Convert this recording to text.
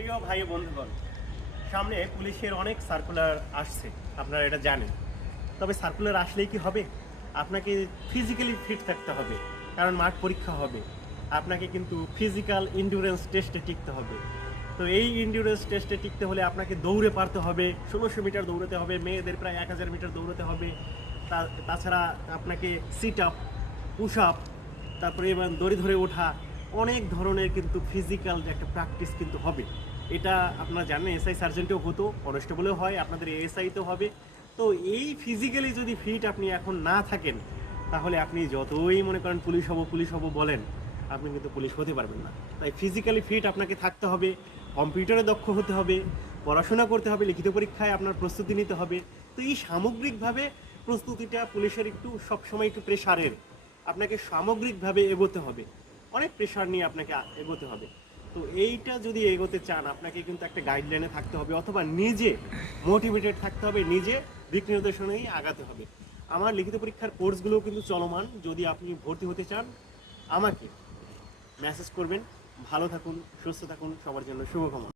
প্রিয় ভাই ও বন্ধুগণ, সামনে পুলিশের অনেক সার্কুলার আসছে, আপনারা এটা জানেন। তবে সার্কুলার আসলেই কি হবে? আপনাকে ফিজিক্যালি ফিট থাকতে হবে, কারণ মাঠ পরীক্ষা হবে। আপনাকে কিন্তু ফিজিক্যাল ইন্ডুরেন্স টেস্টে টিকতে হবে। তো এই ইন্ডুরেন্স টেস্টে টিকতে হলে আপনাকে দৌড়ে পারতে হবে, 1600 মিটার দৌড়াতে হবে, মেয়েদের প্রায় 1000 মিটার দৌড়াতে হবে। তাছাড়া আপনাকে সিট আপ, পুশ আপ, তারপরে এবার দড়ি ধরে ওঠা, অনেক ধরনের কিন্তু ফিজিক্যাল যে একটা প্র্যাকটিস কিন্তু হবে। এটা আপনারা জানেন, এসআই সার্জেন্টেও হতো, কনস্টেবলেও হয়, আপনাদের এএসআইতেও হবে। তো এই ফিজিক্যালি যদি ফিট আপনি এখন না থাকেন, তাহলে আপনি যতই মনে করেন পুলিশ হব বলেন, আপনি কিন্তু পুলিশ হতে পারবেন না। তাই ফিজিক্যালি ফিট আপনাকে থাকতে হবে, কম্পিউটারে দক্ষ হতে হবে, পড়াশোনা করতে হবে, লিখিত পরীক্ষায় আপনার প্রস্তুতি নিতে হবে। তো এই সামগ্রিকভাবে প্রস্তুতিটা পুলিশের একটু সবসময় একটু প্রেশারের, আপনাকে সামগ্রিকভাবে এগোতে হবে, অনেক প্রেশার নিয়ে আপনাকে এগোতে হবে। তো এইটা যদি এগোতে চান, আপনাকে কিন্তু একটা গাইডলাইনে থাকতে হবে, অথবা নিজে মোটিভেটেড থাকতে হবে, নিজে দিক নির্দেশনায় আগাতে হবে। আমার লিখিত পরীক্ষার কোর্সগুলোও কিন্তু চলমান। যদি আপনি ভর্তি হতে চান, আমাকে মেসেজ করবেন। ভালো থাকুন, সুস্থ থাকুন, সবার জন্য শুভকামনা।